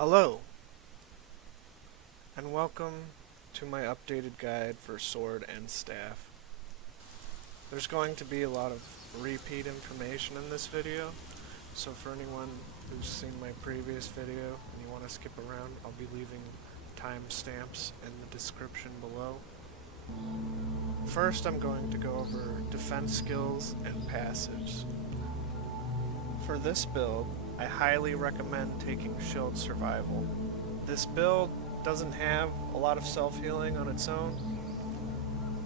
Hello, and welcome to my updated guide for sword and staff. There's going to be a lot of repeat information in this video, so for anyone who's seen my previous video and you want to skip around, I'll be leaving timestamps in the description below. First, I'm going to go over defense skills and passives. For this build, I highly recommend taking Shield Survival. This build doesn't have a lot of self-healing on its own,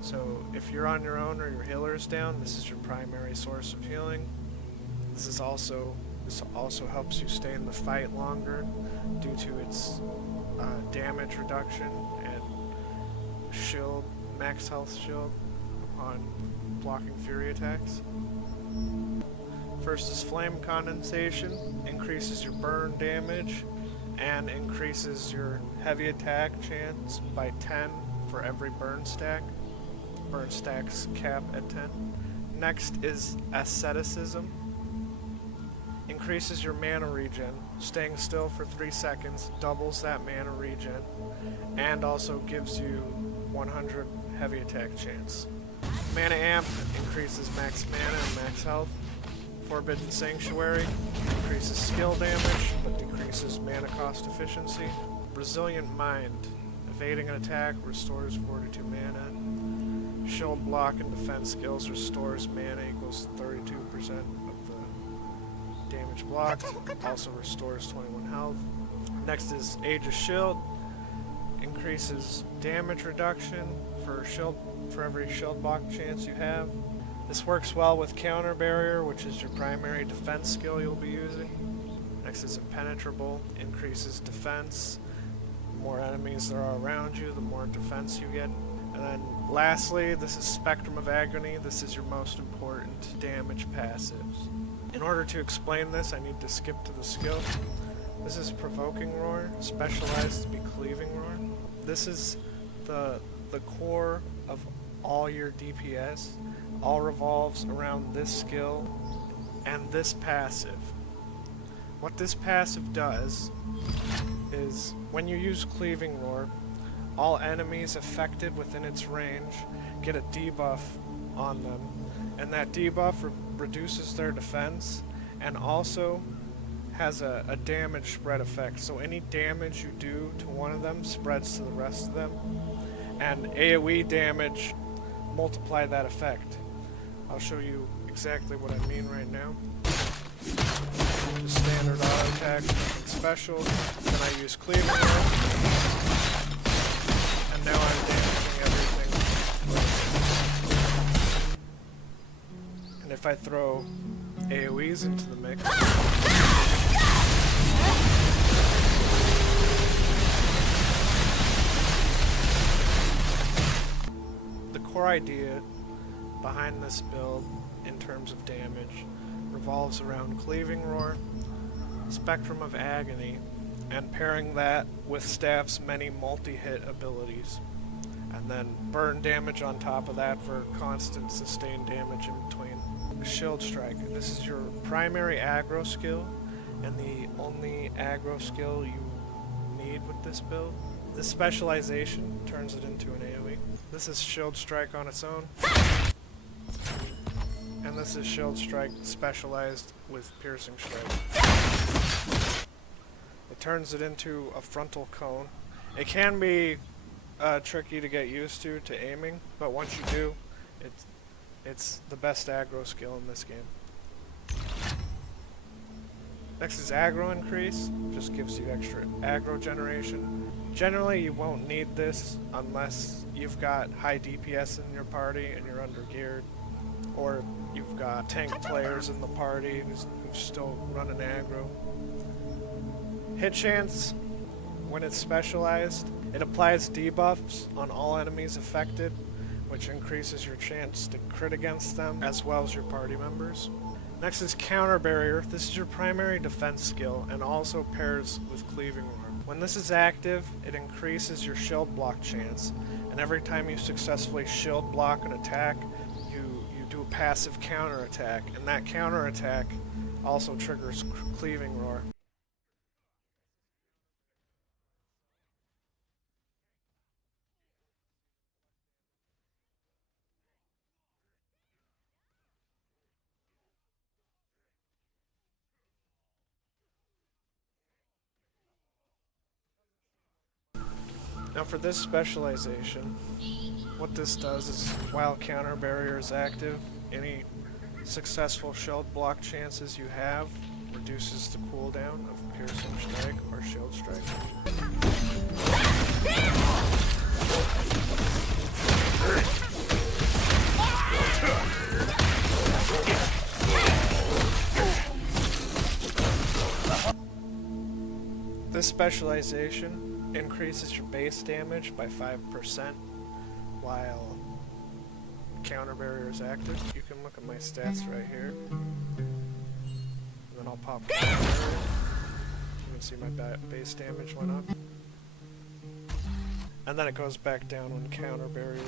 so if you're on your own or your healer is down, this is your primary source of healing. This also helps you stay in the fight longer due to its damage reduction and shield, max health shield on blocking fury attacks. First is Flame Condensation, increases your burn damage and increases your heavy attack chance by 10 for every burn stack. Burn stacks cap at 10. Next is Asceticism, increases your mana regen, staying still for 3 seconds, doubles that mana regen, and also gives you 100 heavy attack chance. Mana Amp increases max mana and max health. Forbidden Sanctuary increases skill damage, but decreases mana cost efficiency. Resilient Mind, evading an attack restores 42 mana. Shield Block and defense skills restores mana equals 32% of the damage blocked. Also restores 21 health. Next is Age of Shield, increases damage reduction for every shield block chance you have. This works well with Counter Barrier, which is your primary defense skill you'll be using. Next is Impenetrable, increases defense. The more enemies there are around you, the more defense you get. And then lastly, this is Spectrum of Agony. This is your most important damage passives. In order to explain this, I need to skip to the skill. This is Provoking Roar, specialized to be Cleaving Roar. This is the core of all your DPS. All revolves around this skill and this passive. What this passive does is, when you use Cleaving Roar, all enemies affected within its range get a debuff on them, and that debuff reduces their defense and also has a damage spread effect. So any damage you do to one of them spreads to the rest of them, and AoE damage multiply that effect. I'll show you exactly what I mean right now. The standard auto attack and special, then I use Cleaving Roar, and now I'm damaging everything. And if I throw AoEs into the mix, the core idea behind this build, in terms of damage, revolves around Cleaving Roar, Spectrum of Agony, and pairing that with Staff's many multi-hit abilities. And then burn damage on top of that for constant sustained damage in between. Shield Strike. This is your primary aggro skill, and the only aggro skill you need with this build. This specialization turns it into an AoE. This is Shield Strike on its own. And this is Shield Strike specialized with Piercing Strike. It turns it into a frontal cone. It can be tricky to get used to aiming, but once you do, it's the best aggro skill in this game. Next is Aggro Increase, just gives you extra aggro generation. Generally you won't need this unless you've got high DPS in your party and you're under geared, or you've got tank players in the party who's still running aggro. Hit chance, when it's specialized, it applies debuffs on all enemies affected, which increases your chance to crit against them, as well as your party members. Next is Counter Barrier. This is your primary defense skill and also pairs with Cleaving Roar. When this is active, it increases your shield block chance, and every time you successfully shield block an attack, you do a passive counter attack, and that counter attack also triggers Cleaving Roar. Now for this specialization, what this does is while counter barrier is active, any successful shield block chances you have reduces the cooldown of piercing strike or shield strike. This specialization increases your base damage by 5% while counter barrier is active. You can look at my stats right here. And then I'll pop counter barrier. You can see my base damage went up. And then it goes back down when counter barrier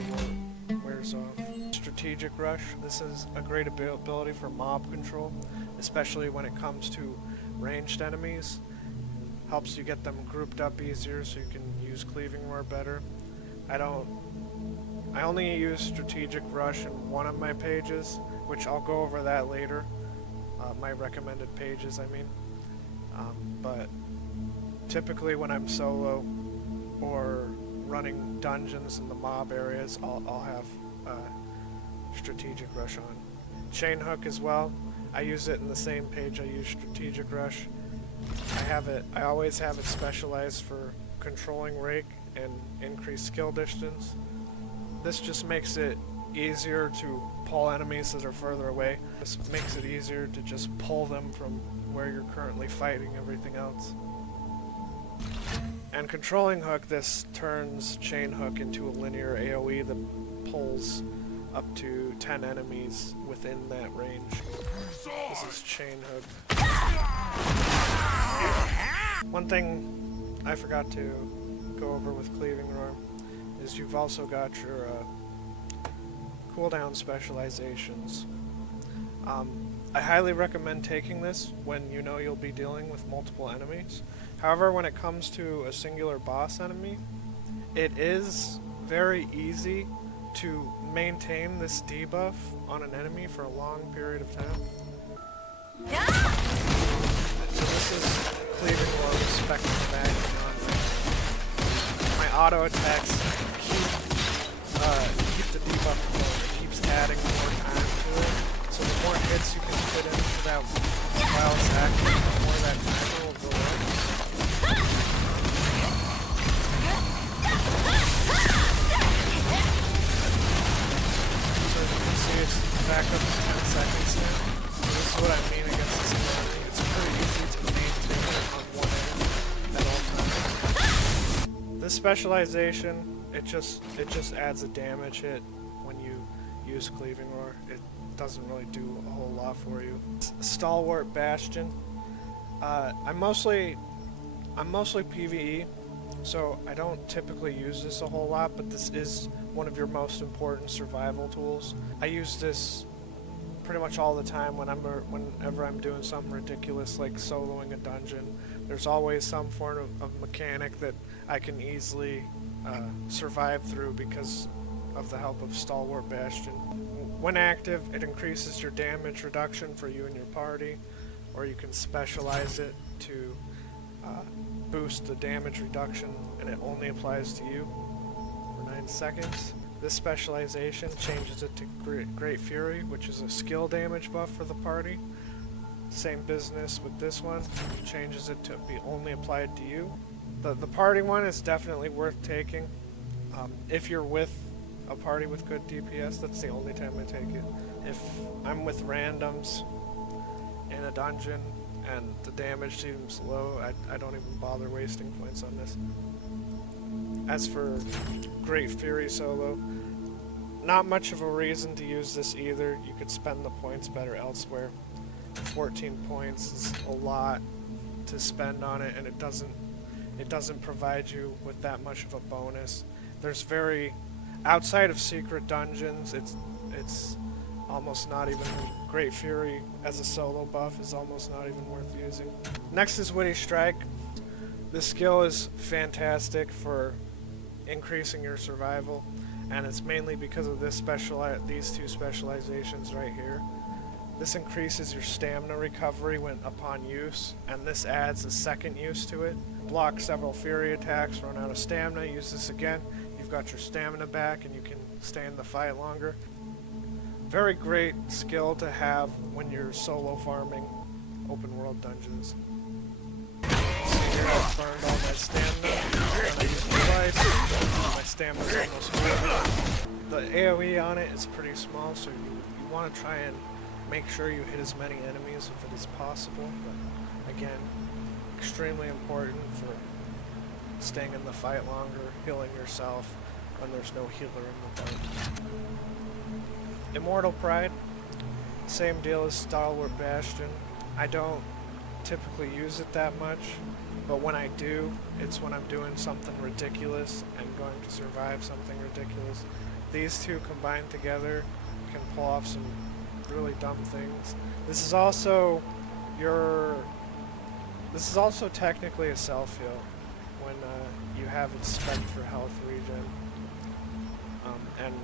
wears off. Strategic rush. This is a great ability for mob control, especially when it comes to ranged enemies. Helps you get them grouped up easier so you can use cleaving roar better. I only use strategic rush in one of my pages, which I'll go over that later. My recommended pages, I mean. But typically when I'm solo or running dungeons in the mob areas, I'll have strategic rush on. Chain hook as well. I use it in the same page I use strategic rush. I always have it specialized for controlling rake and increased skill distance. This just makes it easier to pull enemies that are further away. This makes it easier to just pull them from where you're currently fighting everything else. And controlling hook, this turns chain hook into a linear AoE that pulls up to 10 enemies within that range. This is chain hook. One thing I forgot to go over with cleaving roar is you've also got your cooldown specializations. I highly recommend taking this when you know you'll be dealing with multiple enemies. However, when it comes to a singular boss enemy, it is very easy to maintain this debuff on an enemy for a long period of time. So this is cleaving roar with spectrum backing on. My auto attacks keep the debuff going. It keeps adding more time to it. So the more hits you can fit into that while it's active, the more that timer will go up. So as you can see, it's back up to 10 seconds now. So this is what I mean against this ability. It's pretty easy to maintain it on one end at all times. This specialization, it just adds a damage hit when you use cleaving roar. It doesn't really do a whole lot for you. Stalwart Bastion. I'm mostly PVE, so I don't typically use this a whole lot, but this is one of your most important survival tools. I use this pretty much all the time whenever I'm doing something ridiculous like soloing a dungeon. There's always some form of mechanic that I can easily survive through because of the help of Stalwart Bastion. When active, it increases your damage reduction for you and your party, or you can specialize it to boost the damage reduction, and it only applies to you for 9 seconds. This specialization changes it to Great Fury, which is a skill damage buff for the party. Same business with this one, changes it to be only applied to you. The party one is definitely worth taking. If you're with a party with good DPS, that's the only time I take it. If I'm with randoms in a dungeon and the damage seems low, I don't even bother wasting points on this. As for Great Fury solo, not much of a reason to use this either. You could spend the points better elsewhere. 14 points is a lot to spend on it, and it doesn't provide you with that much of a bonus. There's outside of secret dungeons, it's almost not even. Great Fury as a solo buff is almost not even worth using. Next is Witty Strike. This skill is fantastic for increasing your survival, and it's mainly because of these two specializations right here. This increases your stamina recovery when upon use, and this adds a second use to it. Block several fury attacks, run out of stamina, use this again. You've got your stamina back and you can stay in the fight longer. Very great skill to have when you're solo farming open world dungeons. So here I've burned all my stamina, and I used my life. My stamina's almost full. The AoE on it is pretty small, so you want to try and make sure you hit as many enemies if it is possible, but again, extremely important for staying in the fight longer, healing yourself when there's no healer in the fight. Immortal Pride, same deal as Stalwart Bastion. I don't typically use it that much, but when I do, it's when I'm doing something ridiculous and going to survive something ridiculous. These two combined together can pull off some really dumb things. This is also technically a self-heal when you have it spec for health regen, and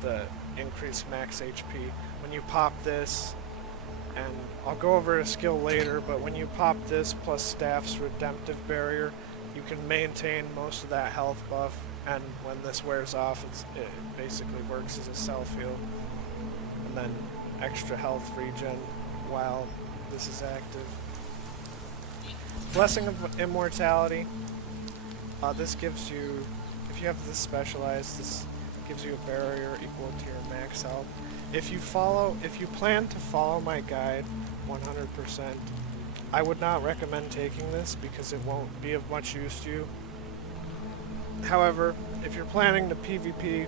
the increased max HP. When you pop this, and I'll go over a skill later, but when you pop this plus Staff's Redemptive Barrier, you can maintain most of that health buff, and when this wears off, it basically works as a self-heal. And then extra health regen while this is active. Blessing of Immortality. This gives you, if you have this specialized, this gives you a barrier equal to your max health. If you plan to follow my guide 100%, I would not recommend taking this because it won't be of much use to you. However, if you're planning to PvP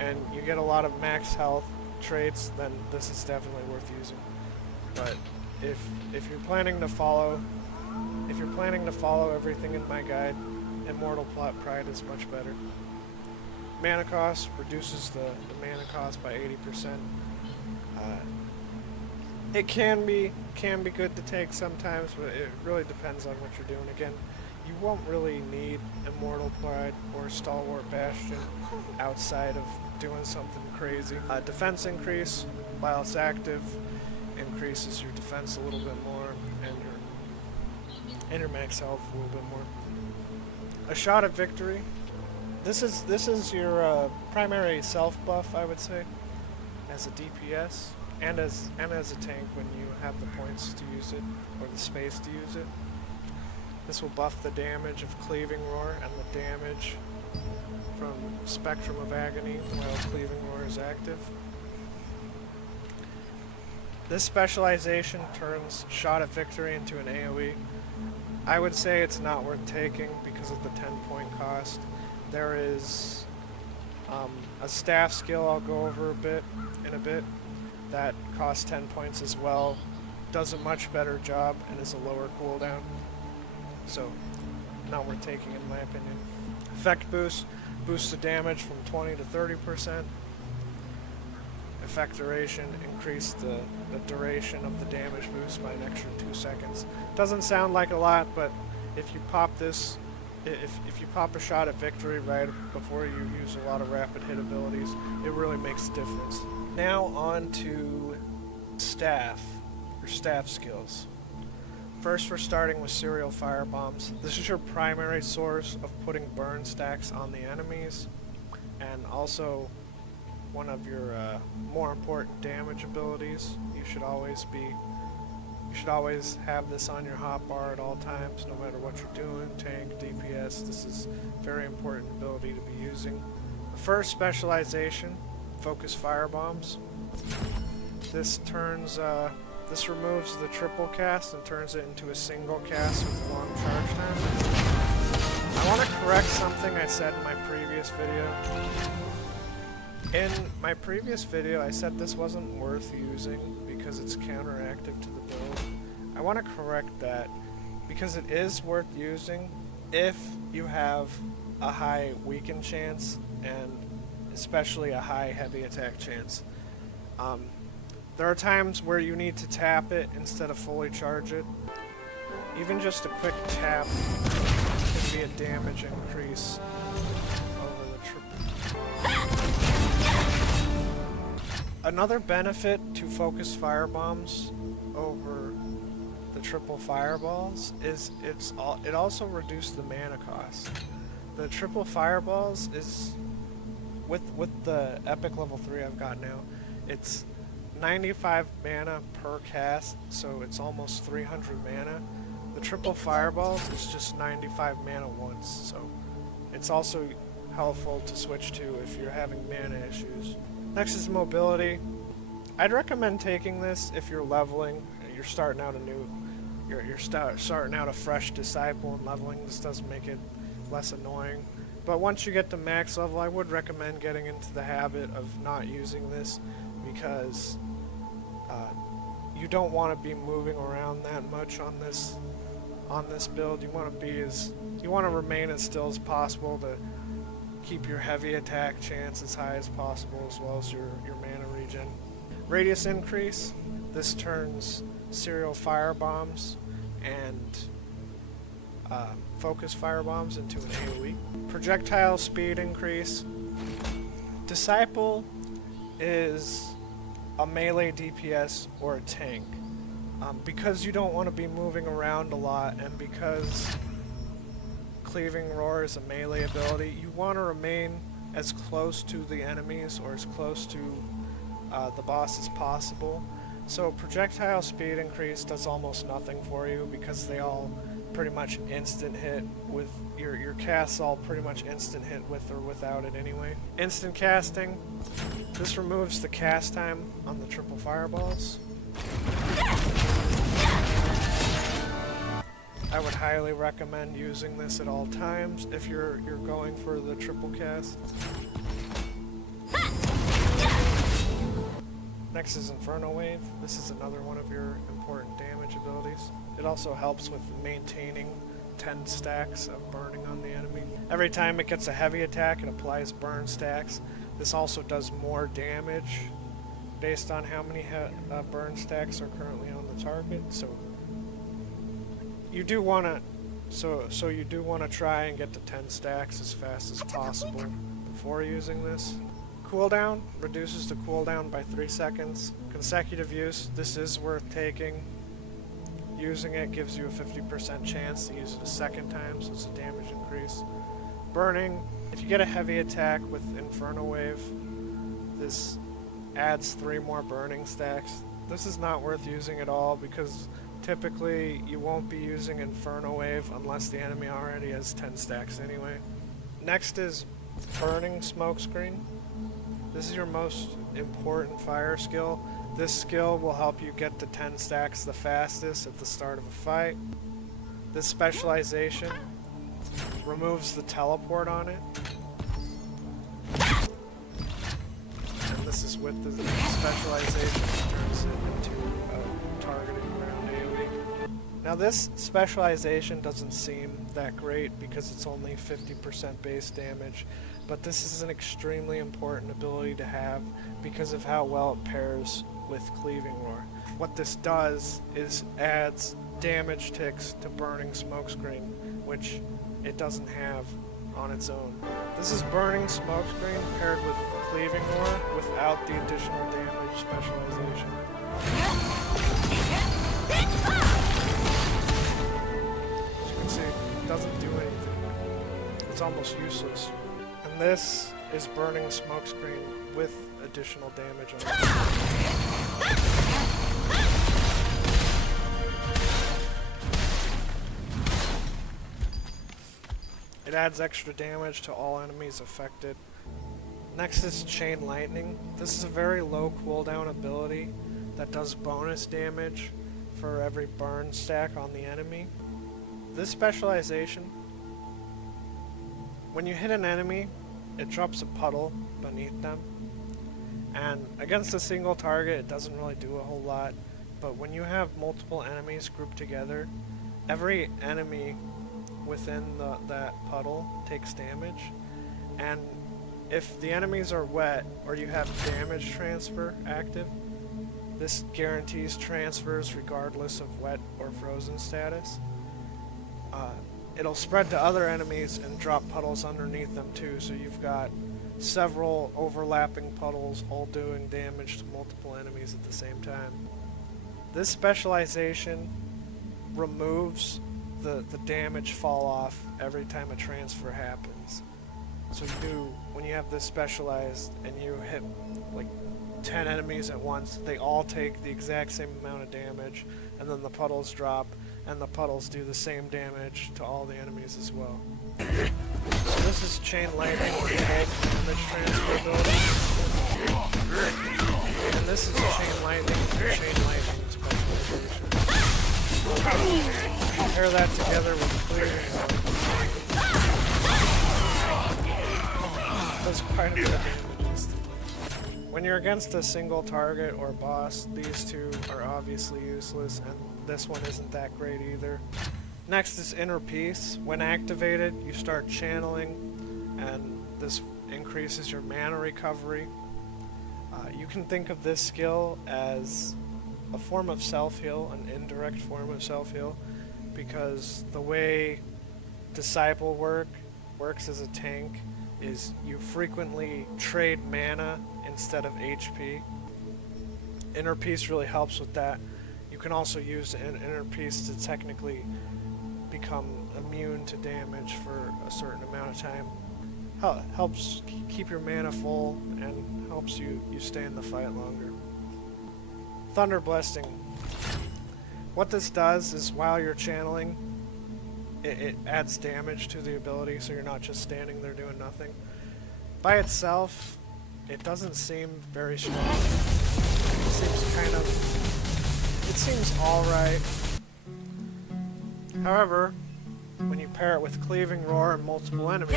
and you get a lot of max health traits, then this is definitely worth using. But if you're planning to follow everything in my guide, Immortal Pride is much better. Mana cost reduces the mana cost by 80%. It can be good to take sometimes, but it really depends on what you're doing. Again, you won't really need Immortal Pride or Stalwart Bastion outside of doing something crazy. Defense increase, while it's active, increases your defense a little bit more, and your max health a little bit more. A Shot at Victory. This is your primary self buff, I would say, as a DPS and as a tank when you have the points to use it or the space to use it. This will buff the damage of Cleaving Roar and the damage from Spectrum of Agony while Cleaving Roar is active. This specialization turns Shot at Victory into an AoE. I would say it's not worth taking because of the 10-point cost. There is a staff skill I'll go over in a bit that costs 10 points as well. Does a much better job and is a lower cooldown. So, not worth taking in my opinion. Effect boost boosts the damage from 20 to 30%. Effect duration increase the duration of the damage boost by an extra 2 seconds. Doesn't sound like a lot, but if you pop this, if you pop a Shot at Victory right before you use a lot of rapid hit abilities, it really makes a difference. Now on to staff, or staff skills. First, we're starting with Serial Firebombs. This is your primary source of putting burn stacks on the enemies, and also one of your more important damage abilities. You should always have this on your hotbar at all times, no matter what you're doing, tank, DPS. This is a very important ability to be using. The first specialization, Focus Firebombs. This removes the triple cast and turns it into a single cast with a long charge time. I want to correct something I said in my previous video. In my previous video, I said this wasn't worth using because it's counteractive to the build. I want to correct that because it is worth using if you have a high weaken chance and especially a high heavy attack chance. There are times where you need to tap it instead of fully charge it. Even just a quick tap can be a damage increase over the triple. Another benefit to focus firebombs over the triple fireballs is it also reduced the mana cost. The triple fireballs is with the epic level 3 I've got now, it's 95 mana per cast, so it's almost 300 mana. The triple fireballs is just 95 mana once, so it's also helpful to switch to if you're having mana issues. Next is mobility. I'd recommend taking this if you're leveling. You're starting out starting out a fresh disciple and leveling. This does make it less annoying. But once you get to max level, I would recommend getting into the habit of not using this, because you don't want to be moving around that much on this build. You want to remain as still as possible to keep your heavy attack chance as high as possible, as well as your mana regen. Radius increase. This turns serial firebombs and focus firebombs into an AoE. Projectile speed increase. Disciple is a melee DPS or a tank. Because you don't want to be moving around a lot, and because Cleaving Roar is a melee ability, you want to remain as close to the enemies or as close to the boss as possible. So projectile speed increase does almost nothing for you, because they all pretty much instant hit with your casts, all pretty much instant hit with or without it anyway. Instant casting. This removes the cast time on the triple fireballs. I would highly recommend using this at all times if you're going for the triple cast. Next is Inferno Wave. This is another one of your important damage abilities. It also helps with maintaining 10 stacks of burning on the enemy. Every time it gets a heavy attack, it applies burn stacks. This also does more damage based on how many burn stacks are currently on the target. So you do want to try and get to 10 stacks as fast as possible before using this. Cooldown reduces the cooldown by 3 seconds. Consecutive use, this is worth taking. Using it gives you a 50% chance to use it a second time, so it's a damage increase. Burning, if you get a heavy attack with Inferno Wave, this adds 3 more burning stacks. This is not worth using at all, because typically you won't be using Inferno Wave unless the enemy already has 10 stacks anyway. Next is Burning Smokescreen. This is your most important fire skill. This skill will help you get to 10 stacks the fastest at the start of a fight. This specialization removes the teleport on it. And this is with the specialization, which turns it into a targeting ground AoE. Now this specialization doesn't seem that great because it's only 50% base damage, but this is an extremely important ability to have because of how well it pairs with Cleaving Roar. What this does is adds damage ticks to Burning Smokescreen, which it doesn't have on its own. This is Burning Smokescreen paired with Cleaving Roar without the additional damage specialization. As you can see, it doesn't do anything. It's almost useless. And this is Burning Smokescreen with additional damage on it. It adds extra damage to all enemies affected. Next is Chain Lightning. This is a very low cooldown ability that does bonus damage for every burn stack on the enemy. This specialization, when you hit an enemy, it drops a puddle beneath them. And against a single target, it doesn't really do a whole lot. But when you have multiple enemies grouped together, every enemy within that puddle takes damage. And if the enemies are wet or you have damage transfer active, this guarantees transfers regardless of wet or frozen status. It'll spread to other enemies and drop puddles underneath them too, so you've got several overlapping puddles all doing damage to multiple enemies at the same time. This specialization removes the damage fall off every time a transfer happens. So when you have this specialized and you hit like 10 enemies at once, they all take the exact same amount of damage, and then the puddles drop, and the puddles do the same damage to all the enemies as well. So this is Chain Lightning with damage transfer ability. And this is Chain Lightning specialization. Compare that together with Cleaving. Does quite a bit of damage. When you're against a single target or boss, these two are obviously useless, and this one isn't that great either. Next is Inner Peace. When activated, you start channeling, and this increases your mana recovery. You can think of this skill as a form of self-heal, an indirect form of self-heal, because the way Disciple works as a tank is you frequently trade mana instead of HP. Inner Peace really helps with that. You can also use Inner Peace to technically become immune to damage for a certain amount of time. Helps keep your mana full and helps you stay in the fight longer. Thunder Blessing. What this does is while you're channeling, it adds damage to the ability, so you're not just standing there doing nothing. By itself, it doesn't seem very strong. It seems alright. However, when you pair it with Cleaving Roar and multiple enemies,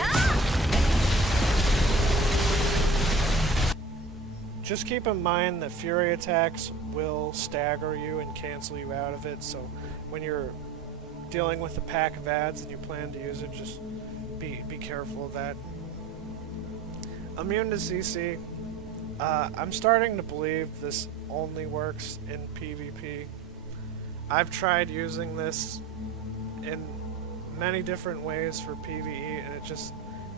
just keep in mind that Fury attacks will stagger you and cancel you out of it, so when you're dealing with a pack of ads and you plan to use it, just be careful of that. Immune to CC. I'm starting to believe this only works in PvP. I've tried using this in many different ways for PVE, and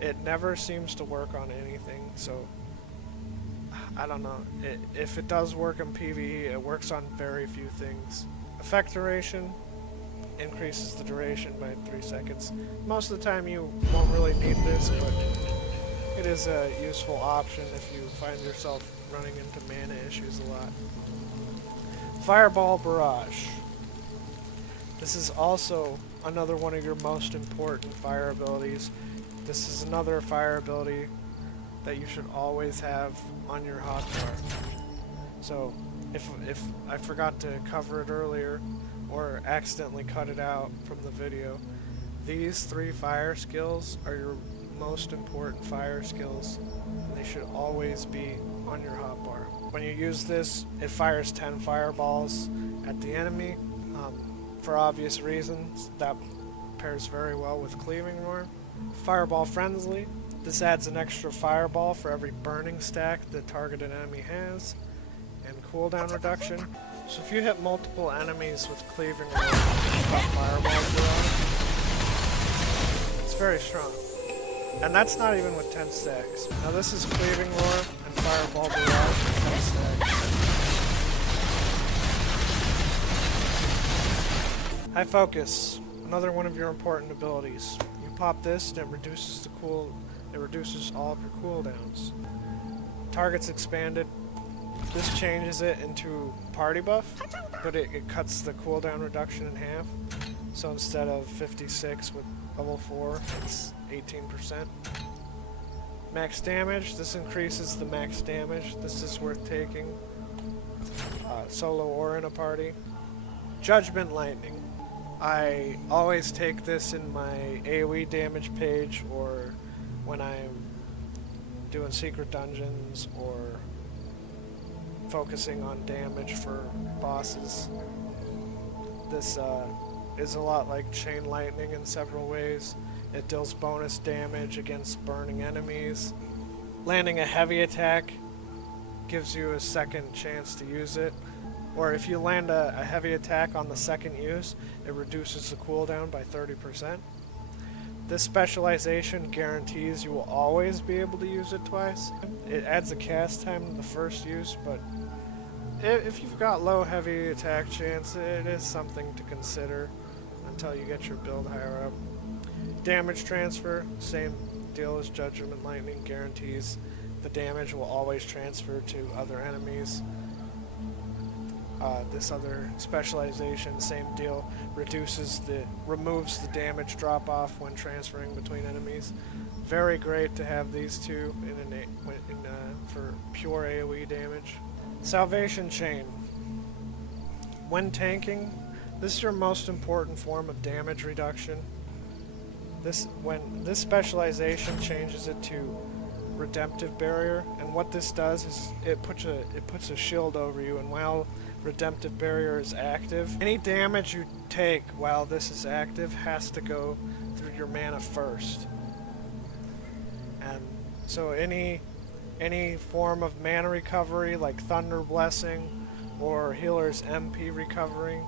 it never seems to work on anything, so I don't know. If it does work in PVE, it works on very few things. Effect duration increases the duration by 3 seconds. Most of the time you won't really need this, but it is a useful option if you find yourself running into mana issues a lot. Fireball Barrage. This is also another one of your most important fire abilities. This is another fire ability that you should always have on your hotbar. So if I forgot to cover it earlier or accidentally cut it out from the video, these 3 fire skills are your most important fire skills, and they should always be on your hotbar. When you use this, it fires 10 fireballs at the enemy. For obvious reasons, that pairs very well with Cleaving Roar. Fireball Frenzy. This adds an extra fireball for every burning stack the targeted enemy has, and cooldown reduction. So if you hit multiple enemies with Cleaving Roar, fireball barrage, it's very strong. And that's not even with 10 stacks. Now this is Cleaving Roar and Fireball Barrage with 10 stacks. High Focus, another one of your important abilities. You pop this and it reduces all of your cooldowns. Target's expanded. This changes it into party buff, but it cuts the cooldown reduction in half. So instead of 56 with level 4, it's 18%. Max damage, this increases the max damage. This is worth taking, solo or in a party. Judgment Lightning. I always take this in my AoE damage page, or when I'm doing secret dungeons, or focusing on damage for bosses. This is a lot like Chain Lightning in several ways. It deals bonus damage against burning enemies. Landing a heavy attack gives you a second chance to use it. Or if you land a heavy attack on the second use, it reduces the cooldown by 30%. This specialization guarantees you will always be able to use it twice. It adds a cast time to the first use, but if you've got low heavy attack chance, it is something to consider until you get your build higher up. Damage transfer, same deal as Judgment Lightning, guarantees the damage will always transfer to other enemies. This other specialization, same deal, removes the damage drop off when transferring between enemies. Very great to have these two for pure AoE damage. Salvation Chain. When tanking, this is your most important form of damage reduction. When this specialization changes it to Redemptive Barrier, and what this does is it puts a shield over you, and while Redemptive Barrier is active, any damage you take while this is active has to go through your mana first. And so any form of mana recovery like Thunder Blessing or Healer's MP recovery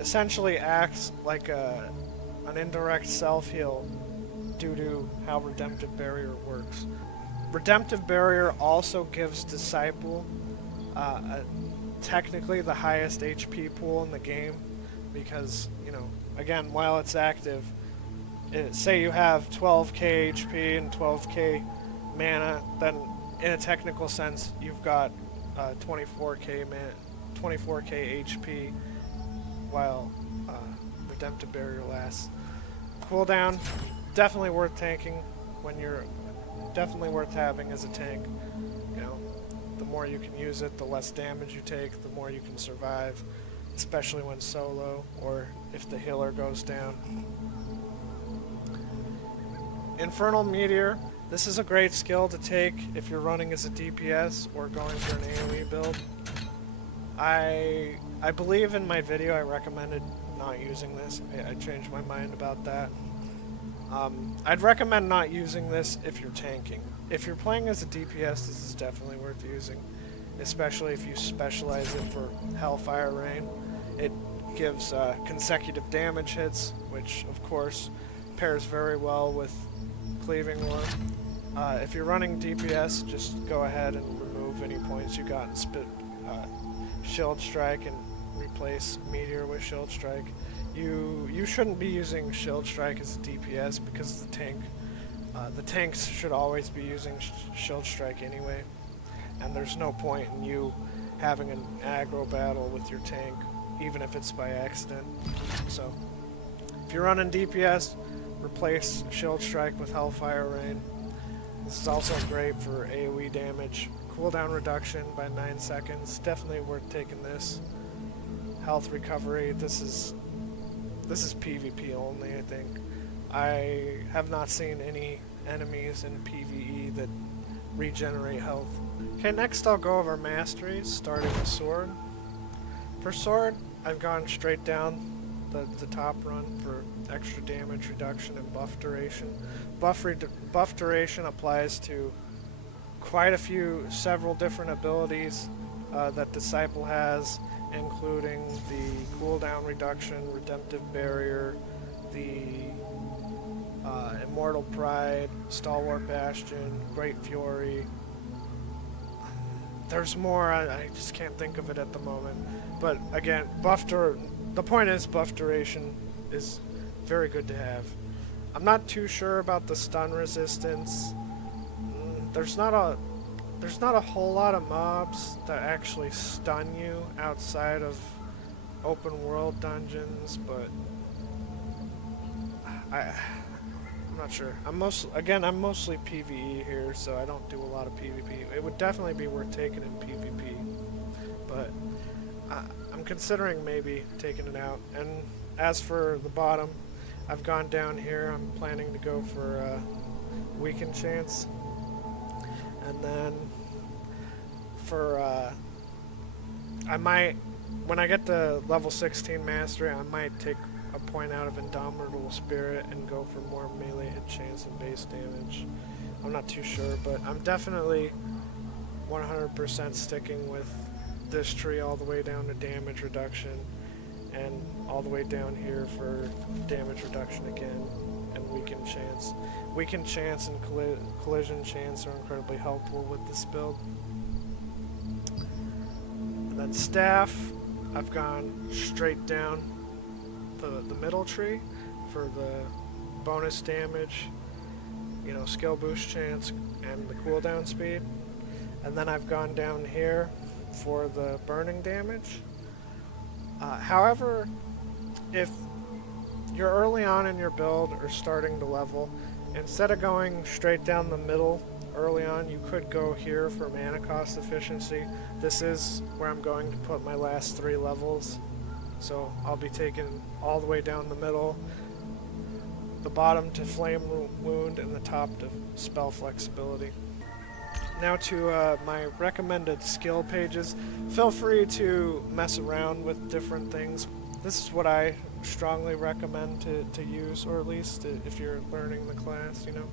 essentially acts like an indirect self-heal due to how Redemptive Barrier works. Redemptive Barrier also gives Disciple technically the highest HP pool in the game, because, you know, again, while it's active, say you have 12k HP and 12k mana, then in a technical sense you've got 24k HP while Redemptive Barrier lasts. Cooldown, definitely worth tanking definitely worth having as a tank. You know, the more you can use it, the less damage you take, the more you can survive, especially when solo or if the healer goes down. Infernal Meteor. This is a great skill to take if you're running as a DPS or going for an AoE build. I believe in my video I recommended not using this. I changed my mind about that. I'd recommend not using this if you're tanking. If you're playing as a DPS, this is definitely worth using, especially if you specialize it for Hellfire Rain. It gives consecutive damage hits, which of course pairs very well with Cleaving War. If you're running DPS, just go ahead and remove any points you got and Shield Strike and replace Meteor with Shield Strike. You shouldn't be using Shield Strike as a DPS because the tanks should always be using Shield Strike anyway, and there's no point in you having an aggro battle with your tank, even if it's by accident. So if you're running DPS, replace Shield Strike with Hellfire Rain. This is also great for AoE damage. Cooldown reduction by 9 seconds. Definitely worth taking this. Health recovery. This is PvP only, I think. I have not seen any enemies in PvE that regenerate health. Okay, next I'll go over Masteries, starting with Sword. For Sword, I've gone straight down the top run for extra damage reduction and buff duration. Buff duration applies to several different abilities that Disciple has, including the cooldown reduction, Redemptive Barrier, the Immortal Pride, Stalwart Bastion, Great Fury. There's more, I just can't think of it at the moment. But again, the point is buff duration is very good to have. I'm not too sure about the stun resistance. There's not a whole lot of mobs that actually stun you outside of open world dungeons, but I'm not sure. I'm mostly PvE here, so I don't do a lot of PvP. It would definitely be worth taking in PvP, but I'm considering maybe taking it out. And as for the bottom, I've gone down here. I'm planning to go for Weaken Chance, and then for when I get to level 16 Mastery, I might take a point out of Indomitable Spirit and go for more melee hit chance and base damage. I'm not too sure, but I'm definitely 100% sticking with this tree all the way down to damage reduction, and all the way down here for damage reduction again. weaken chance. Weaken chance and collision chance are incredibly helpful with this build. And then staff, I've gone straight down the middle tree for the bonus damage, you know, skill boost chance, and the cooldown speed. And then I've gone down here for the burning damage. However, if you're early on in your build or starting to level, instead of going straight down the middle early on, you could go here for mana cost efficiency. This is where I'm going to put my last 3 levels. So I'll be taking all the way down the middle, the bottom to flame wound, and the top to spell flexibility. Now to my recommended skill pages. Feel free to mess around with different things. This is what I strongly recommend to use, or at least if you're learning the class, you know.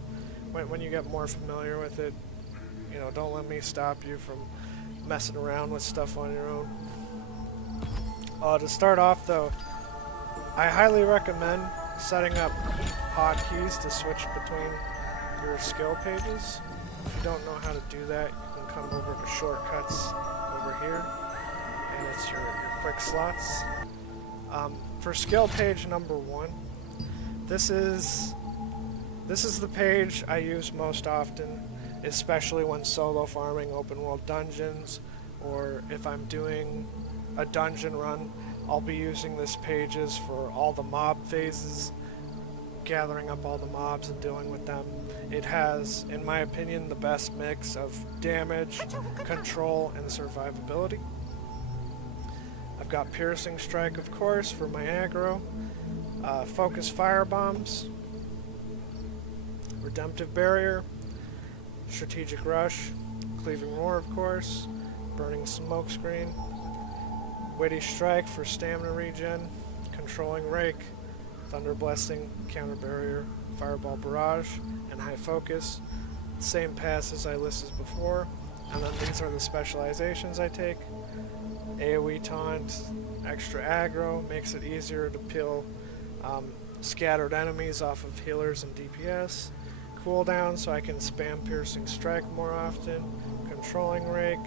When you get more familiar with it, you know, don't let me stop you from messing around with stuff on your own. To start off though, I highly recommend setting up hotkeys to switch between your skill pages. If you don't know how to do that, you can come over to shortcuts over here, and it's your quick slots. For skill page number 1, this is the page I use most often, especially when solo farming open world dungeons, or if I'm doing a dungeon run. I'll be using this pages for all the mob phases, gathering up all the mobs and dealing with them. It has, in my opinion, the best mix of damage, control, and survivability. I've got Piercing Strike, of course, for my aggro, Focus Fire Bombs, Redemptive Barrier, Strategic Rush, Cleaving Roar, of course, Burning Smokescreen, Witty Strike for stamina regen, Controlling Rake, Thunder Blessing, Counter Barrier, Fireball Barrage, and High Focus. Same passes I listed before. And then these are the specializations I take. AoE Taunt, Extra Aggro, makes it easier to peel scattered enemies off of healers and DPS. Cooldown, so I can spam Piercing Strike more often. Controlling Rake,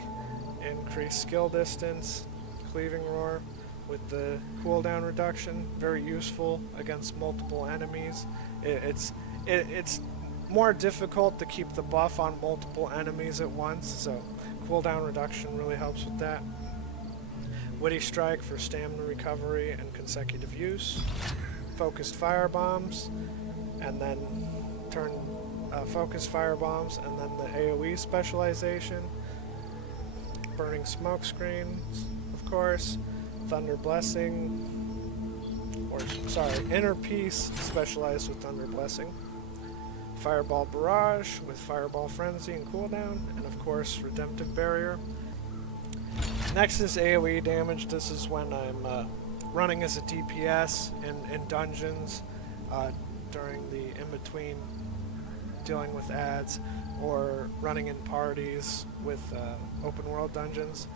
increase skill distance. Cleaving Roar with the cooldown reduction, very useful against multiple enemies. It's more difficult to keep the buff on multiple enemies at once, so cooldown reduction really helps with that. Witty Strike for stamina recovery and consecutive use. Focused Fire Bombs, and then turn Focused Fire Bombs, and then the AoE specialization. Burning Smokescreens, of course. Thunder Blessing, or sorry, Inner Peace specialized with Thunder Blessing. Fireball Barrage with Fireball Frenzy and cooldown, and of course Redemptive Barrier. Next is AoE damage. This is when I'm running as a DPS in dungeons during the in-between dealing with ads, or running in parties with open world dungeons.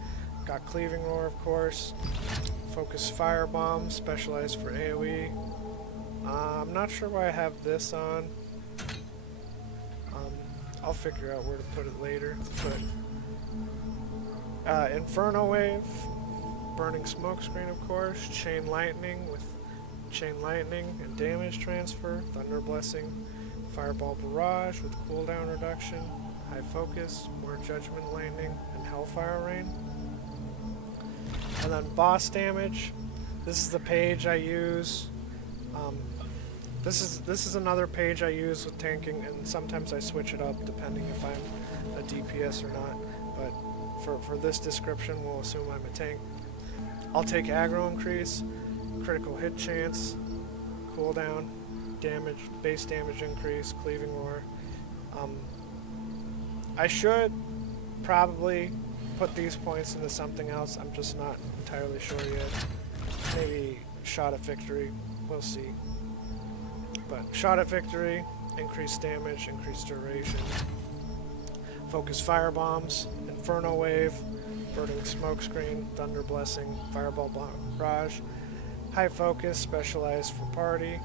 Got Cleaving Roar, of course. Focus Firebomb, specialized for AoE. I'm not sure why I have this on. I'll figure out where to put it later. But Inferno Wave, Burning Smokescreen, of course. Chain Lightning with Chain Lightning and damage transfer. Thunder Blessing, Fireball Barrage with cooldown reduction. High Focus, more Judgment Lightning, and Hellfire Rain. And then boss damage. This is the page I use. This is another page I use with tanking, and sometimes I switch it up depending if I'm a DPS or not. But for this description, we'll assume I'm a tank. I'll take aggro increase, critical hit chance, cooldown, damage, base damage increase, cleaving roar. I should probably put these points into something else. I'm just not entirely sure yet. Maybe Shot at Victory. We'll see. But Shot at Victory, increased damage, increased duration. Focus Fire Bombs, Inferno Wave, Burning Smokescreen, Thunder Blessing, Fireball Barrage. High Focus, specialized for party.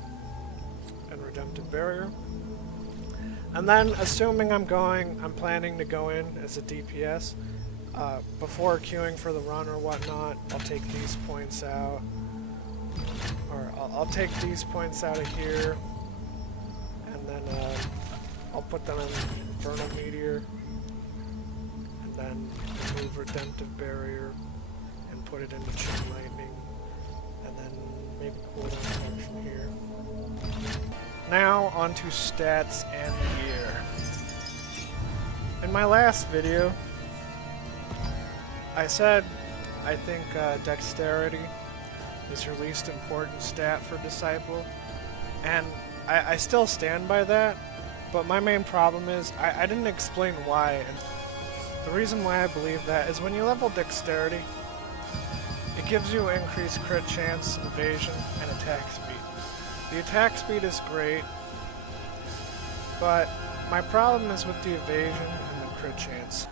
And Redemptive Barrier. And then, assuming I'm planning to go in as a DPS, before queuing for the run or whatnot, I'll take these points out. Or I'll take these points out of here, and then I'll put them in Infernal Meteor, and then remove Redemptive Barrier, and put it into Chain Lightning, and then maybe cooldown reduction here. Now onto stats and gear. In my last video, I said I think Dexterity is your least important stat for Disciple, and I still stand by that, but my main problem is I didn't explain why, and the reason why I believe that is when you level Dexterity, it gives you increased crit chance, evasion, and attack speed. The attack speed is great, but my problem is with the evasion and the crit chance.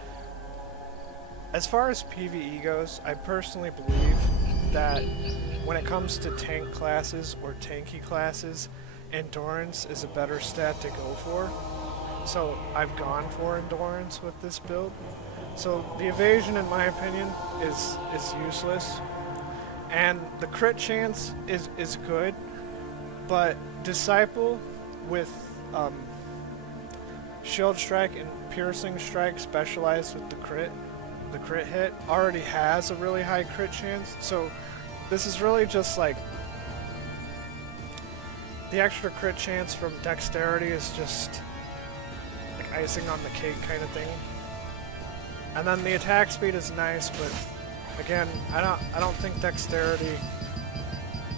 As far as PVE goes, I personally believe that when it comes to tank classes or tanky classes, Endurance is a better stat to go for. So I've gone for Endurance with this build. So the evasion, in my opinion, is useless. And the crit chance is good, but Disciple with Shield Strike and Piercing Strike specialized with the crit hit already has a really high crit chance, so this is really just like the extra crit chance from Dexterity is just like icing on the cake kind of thing. And then the attack speed is nice, but again, I don't think Dexterity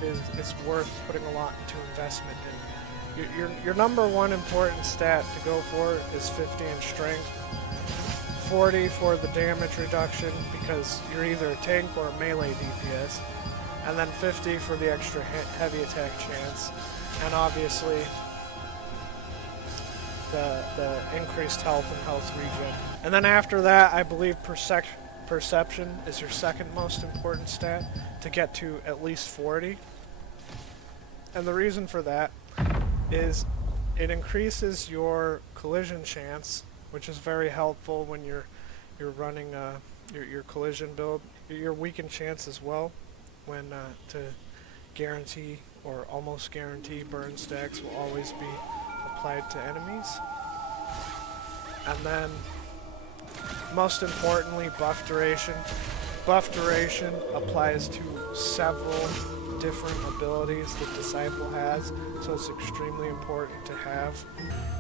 is worth putting a lot into investment in. Your number one important stat to go for is 50 in Strength, 40 for the damage reduction because you're either a tank or a melee DPS, and then 50 for the extra heavy attack chance, and obviously the increased health and health regen. And then after that, I believe Perception is your second most important stat to get to at least 40. And the reason for that is it increases your collision chance, which is very helpful when you're running your collision build. Your weaken chance as well, when to guarantee or almost guarantee burn stacks will always be applied to enemies. And then, most importantly, buff duration. Buff duration applies to several different abilities that Disciple has, so it's extremely important to have.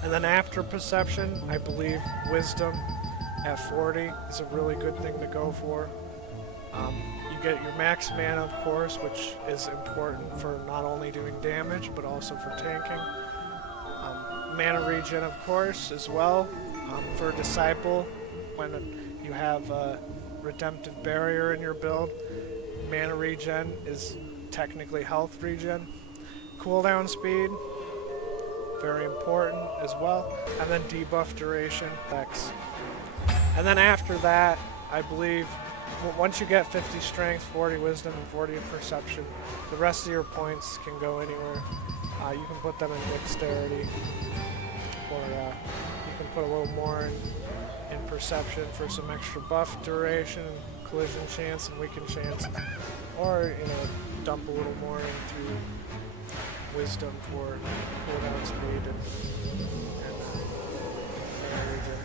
And then after Perception, I believe Wisdom at 40 is a really good thing to go for. You get your max mana, of course, which is important for not only doing damage, but also for tanking. Mana regen, of course, as well. For Disciple, when you have a Redemptive Barrier in your build, mana regen is technically health regen. Cooldown speed, very important as well. And then debuff duration effects. And then after that, I believe, once you get 50 strength, 40 wisdom, and 40 in perception, the rest of your points can go anywhere. You can put them in dexterity, or you can put a little more in perception for some extra buff duration, collision chance, and weaken chance, or dump a little more into wisdom for cooldown speed and regen.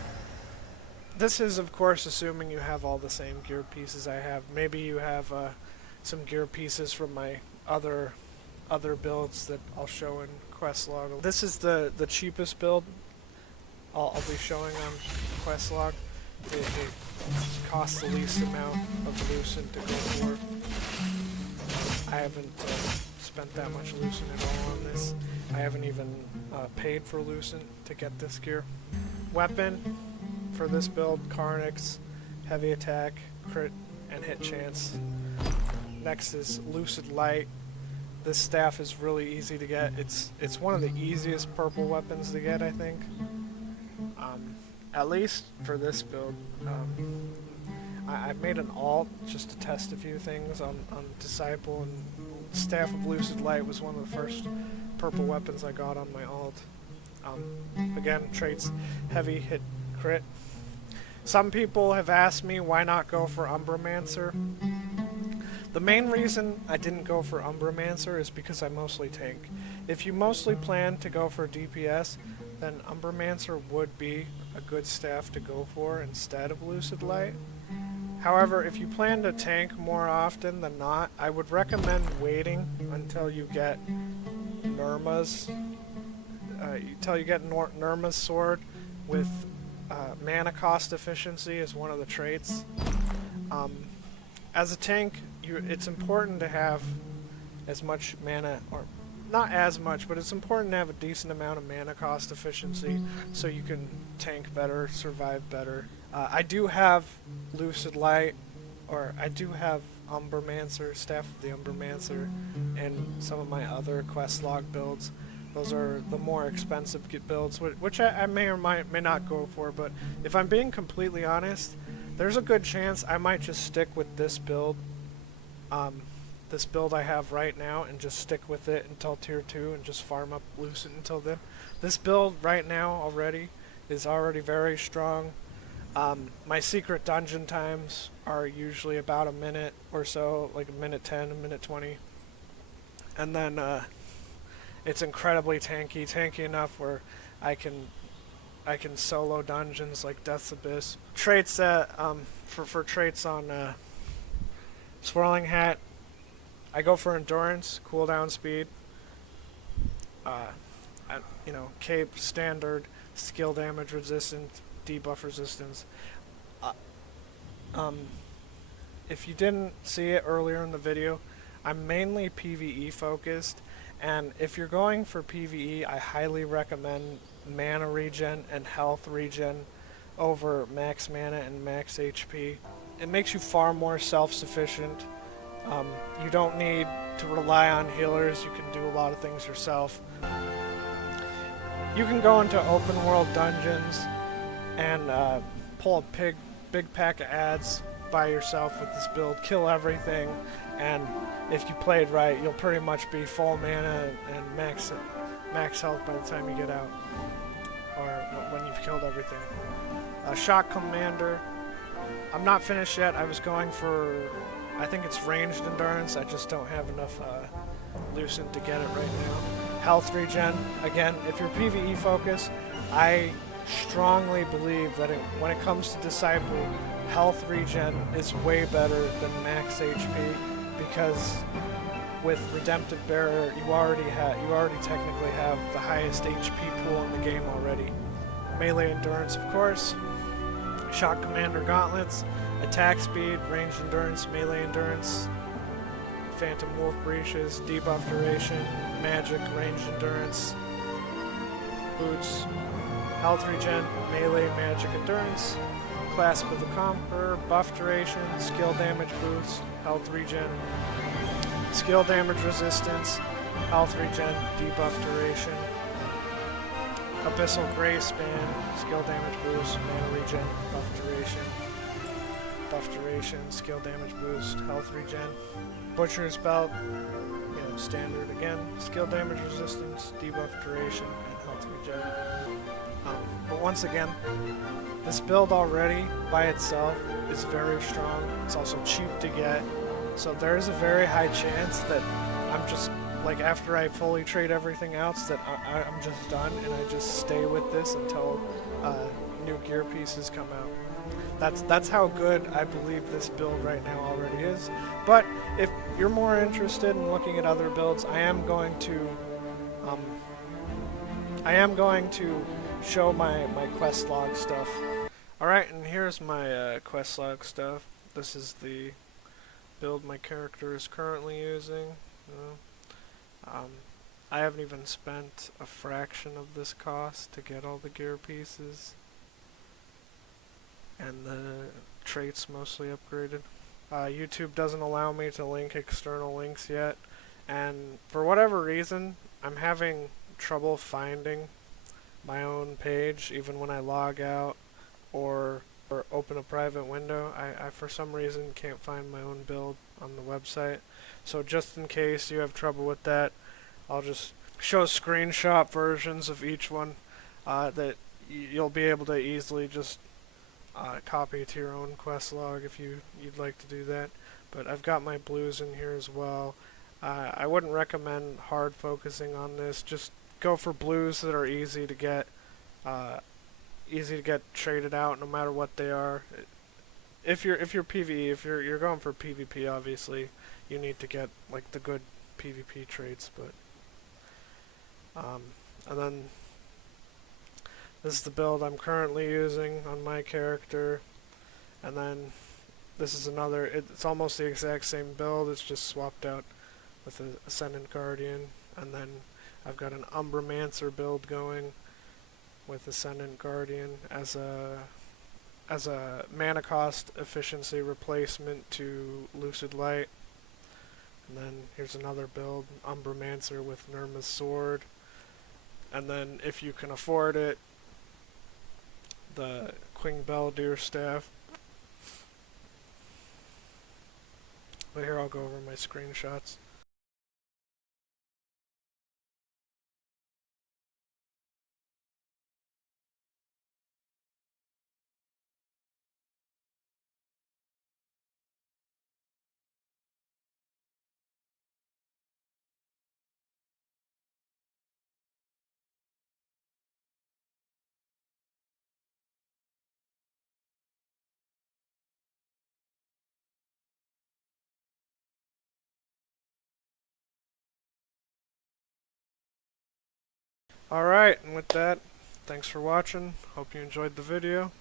This is, of course, assuming you have all the same gear pieces I have. Maybe you have some gear pieces from my other builds that I'll show in Questlog. This is the cheapest build I'll be showing on Questlog. It costs the least amount of Lucent to go for. I haven't spent that much Lucent at all on this. I haven't even paid for Lucent to get this gear. Weapon for this build, Carnix, heavy attack, crit, and hit chance. Next is Lucid Light. This staff is really easy to get. It's one of the easiest purple weapons to get, I think. At least for this build. I made an alt just to test a few things on Disciple, and Staff of Lucid Light was one of the first purple weapons I got on my alt. Again, traits, heavy, hit, crit. Some people have asked me why not go for Umbramancer. The main reason I didn't go for Umbramancer is because I mostly tank. If you mostly plan to go for DPS, then Umbramancer would be a good staff to go for instead of Lucid Light. However, if you plan to tank more often than not, I would recommend waiting until you get Nirma's Nirma's sword with mana cost efficiency is one of the traits. As a tank, it's important to have as much mana, or not as much, but it's important to have a decent amount of mana cost efficiency so you can tank better, survive better. I do have Lucid Light, or I do have Umbramancer, Staff of the Umbramancer, and some of my other Questlog builds. Those are the more expensive builds, which I may or may not go for, but if I'm being completely honest, there's a good chance I might just stick with this build I have right now, and just stick with it until tier 2 and just farm up Lucid until then. This build right now already is already very strong. My secret dungeon times are usually about a minute or so, like a minute 10, a minute 20. And then it's incredibly tanky enough where I can solo dungeons like Death's Abyss. Traits that for traits on Swirling Hat, I go for endurance, cooldown speed, cape, standard, skill damage resistant, debuff resistance. If you didn't see it earlier in the video, I'm mainly PVE focused, and if you're going for PVE, I highly recommend mana regen and health regen over max mana and max HP. It makes you far more self-sufficient. You don't need to rely on healers. You can do a lot of things yourself. You can go into open world dungeons and pull a big pack of ads by yourself with this build, kill everything, and if you played right, you'll pretty much be full mana and max health by the time you get out, or when you've killed everything. Shock Commander, I'm not finished yet. I was going for, I think it's ranged endurance. I just don't have enough Lucid to get it right now. Health regen, again, if you're PvE focused, I strongly believe that when it comes to Disciple, health regen is way better than max HP, because with Redemptive Bearer, you already technically have the highest HP pool in the game already. Melee endurance, of course. Shock Commander gauntlets, attack speed, range endurance, melee endurance, Phantom Wolf breaches, debuff duration, magic, range endurance, boots, health regen, melee, magic endurance, Clasp of the Conqueror, buff duration, skill damage boost, health regen, skill damage resistance, health regen, debuff duration, Abyssal Grace Band, skill damage boost, mana regen, buff duration, skill damage boost, health regen, Butcher's Belt, standard again, skill damage resistance, debuff duration, and health regen. But once again, this build already by itself is very strong. It's also cheap to get, so there is a very high chance that I'm just, like, after I fully trade everything else, that I'm just done and I just stay with this until new gear pieces come out. That's how good I believe this build right now already is. But if you're more interested in looking at other builds, I am going to show my Questlog stuff. Alright, and here's my Questlog stuff. This is the build my character is currently using. I haven't even spent a fraction of this cost to get all the gear pieces and the traits mostly upgraded. YouTube doesn't allow me to link external links yet, and for whatever reason I'm having trouble finding my own page even when I log out or open a private window. I for some reason can't find my own build on the website, so just in case you have trouble with that, I'll just shows screenshot versions of each one that you'll be able to easily just copy to your own Questlog if you'd like to do that. But I've got my blues in here as well. I wouldn't recommend hard focusing on this. Just go for blues that are uh, easy to get traded out, no matter what they are. If you're PVE, if you're going for PvP, obviously you need to get like the good PvP traits. But and then this is the build I'm currently using on my character, and then this is another. It's almost the exact same build. It's just swapped out with an Ascendant Guardian, and then I've got an Umbramancer build going with Ascendant Guardian as a mana cost efficiency replacement to Lucid Light. And then here's another build, Umbramancer with Nirma's Sword. And then if you can afford it, the Queen Beldir Staff. But here I'll go over my screenshots. Alright, and with that, thanks for watching. Hope you enjoyed the video.